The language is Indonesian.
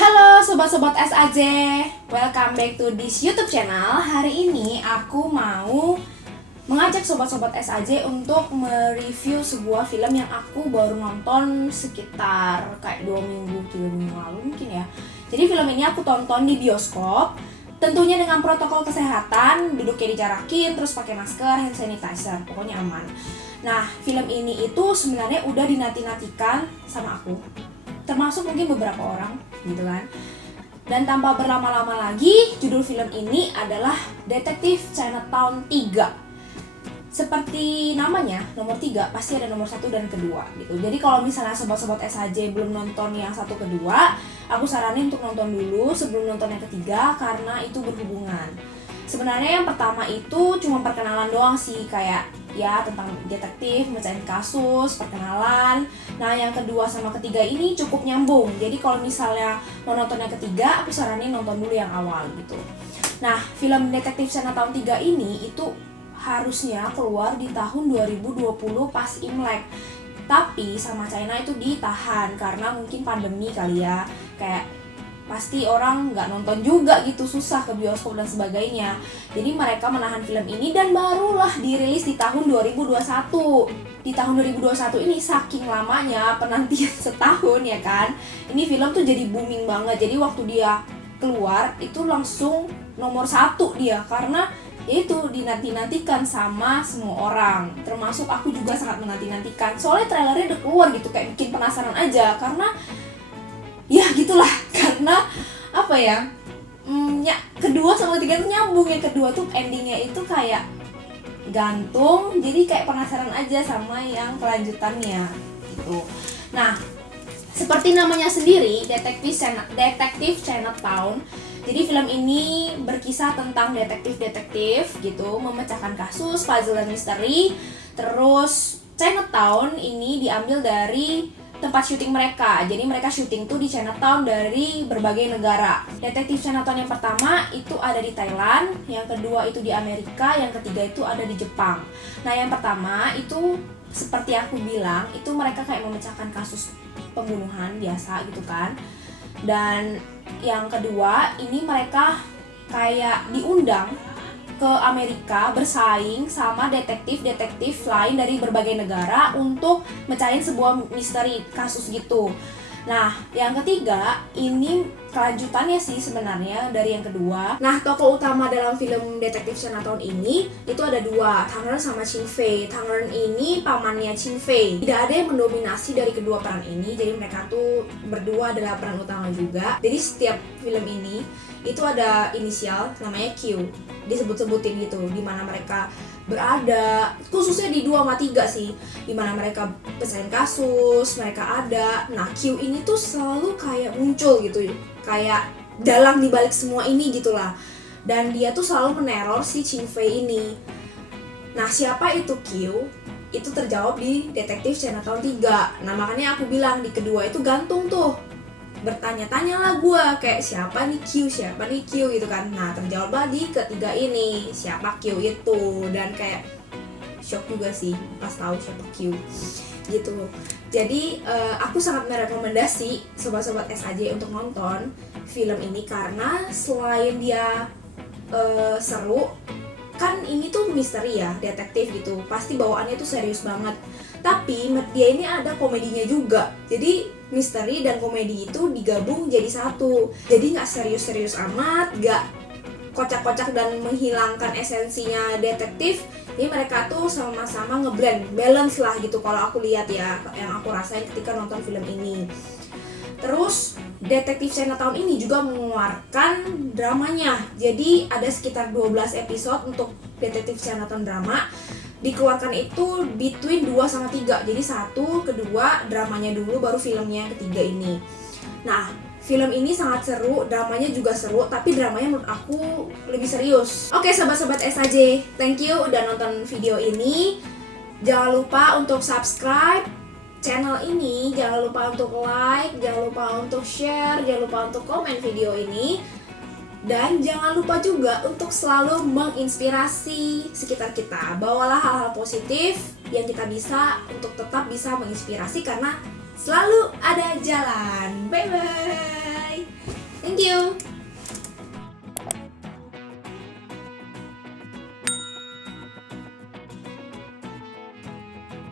Halo sobat-sobat SAJ, welcome back to this YouTube channel. Hari ini aku mau mengajak sobat-sobat SAJ untuk mereview sebuah film yang aku baru nonton sekitar kayak 2 minggu, 3 minggu lalu mungkin ya. Jadi film ini aku tonton di bioskop, tentunya dengan protokol kesehatan, duduknya dijarakin, terus pakai masker, hand sanitizer, pokoknya aman. Nah, film ini itu sebenarnya udah dinanti-nantikan sama aku, termasuk mungkin beberapa orang gitu kan. Dan tanpa berlama-lama lagi, judul film ini adalah Detektif Chinatown 3. Seperti namanya, nomor 3 pasti ada nomor 1 dan kedua gitu. Jadi kalau misalnya sobat-sobat SHJ belum nonton yang 1 kedua, aku saranin untuk nonton dulu sebelum nonton yang ketiga karena itu berhubungan. Sebenarnya yang pertama itu cuma perkenalan doang sih, kayak ya tentang detektif, mecahin kasus, perkenalan. Nah yang kedua sama ketiga ini cukup nyambung. Jadi kalau misalnya mau nonton yang ketiga, aku saranin nonton dulu yang awal gitu. Nah film Detektif Chinatown 3 ini itu harusnya keluar di tahun 2020 pas Imlek. Tapi sama China itu ditahan karena mungkin pandemi kali ya. Kayak pasti orang nggak nonton juga gitu, susah ke bioskop dan sebagainya. Jadi mereka menahan film ini dan barulah dirilis di tahun 2021. Di tahun 2021 ini saking lamanya penantian setahun ya kan. Ini film tuh jadi booming banget. Jadi waktu dia keluar itu langsung nomor 1 dia karena itu dinanti-nantikan sama semua orang. Termasuk aku juga sangat menanti-nantikan. Soalnya trailernya udah keluar gitu, kayak bikin penasaran aja karena ya gitulah, karena apa ya, ya kedua sama ketiga tuh nyambung. Yang kedua tuh endingnya itu kayak gantung, jadi kayak penasaran aja sama yang kelanjutannya gitu. Nah seperti namanya sendiri, Detektif Chinatown. Jadi film ini berkisah tentang detektif-detektif gitu, memecahkan kasus, puzzle dan misteri. Terus Chinatown ini diambil dari tempat syuting mereka. Jadi mereka syuting tuh di Chinatown dari berbagai negara. Detektif Chinatown yang pertama itu ada di Thailand, yang kedua itu di Amerika, yang ketiga itu ada di Jepang. Nah yang pertama itu seperti aku bilang, itu mereka kayak memecahkan kasus pembunuhan biasa gitu kan. Dan yang kedua ini mereka kayak diundang ke Amerika bersaing sama detektif-detektif lain dari berbagai negara untuk mecahin sebuah misteri kasus gitu. Nah, yang ketiga ini kelanjutannya sih sebenarnya dari yang kedua. Nah, tokoh utama dalam film Detektif Chinatown ini itu ada 2, Tang Ren sama Ching Fei. Tang Ren ini pamannya Ching Fei. Tidak ada yang mendominasi dari kedua peran ini, jadi mereka tuh berdua adalah peran utama juga. Jadi setiap film ini itu ada inisial namanya Q, disebut-sebutin gitu, dimana mereka berada, khususnya di 2 sama 3 sih, dimana mereka pecahin kasus, mereka ada. Nah Q ini tuh selalu kayak muncul gitu, kayak dalang dibalik semua ini gitulah. Dan dia tuh selalu meneror si Ching Fei ini. Nah siapa itu Q? Itu terjawab di Detektif Chinatown 3. Nah makanya aku bilang di kedua itu gantung tuh, bertanya-tanya lah gue kayak siapa nih Q gitu kan. Nah terjawablah di ketiga ini siapa Q itu, dan kayak shock juga sih pas tahu siapa Q gitu. Jadi aku sangat merekomendasi sobat-sobat SAJ untuk nonton film ini karena selain dia seru, kan ini tuh misteri ya, detektif gitu, pasti bawaannya tuh serius banget. Tapi dia ini ada komedinya juga. Jadi misteri dan komedi itu digabung jadi satu. Jadi nggak serius-serius amat, nggak kocak-kocak dan menghilangkan esensinya detektif. Jadi mereka tuh sama-sama ngeblend, balance lah gitu kalau aku lihat ya, yang aku rasain ketika nonton film ini. Terus Detektif Chinatown ini juga mengeluarkan dramanya. Jadi ada sekitar 12 episode untuk Detektif Chinatown drama. Dikeluarkan itu between 2 sama 3. Jadi 1, kedua, dramanya dulu, baru filmnya yang ketiga ini. Nah, film ini sangat seru, dramanya juga seru, tapi dramanya menurut aku lebih serius. Oke sobat-sobat SAJ, thank you udah nonton video ini. Jangan lupa untuk subscribe channel ini, jangan lupa untuk like, jangan lupa untuk share, jangan lupa untuk komen video ini. Dan jangan lupa juga untuk selalu menginspirasi sekitar kita. Bawalah hal-hal positif yang kita bisa untuk tetap bisa menginspirasi karena selalu ada jalan. Bye-bye. you.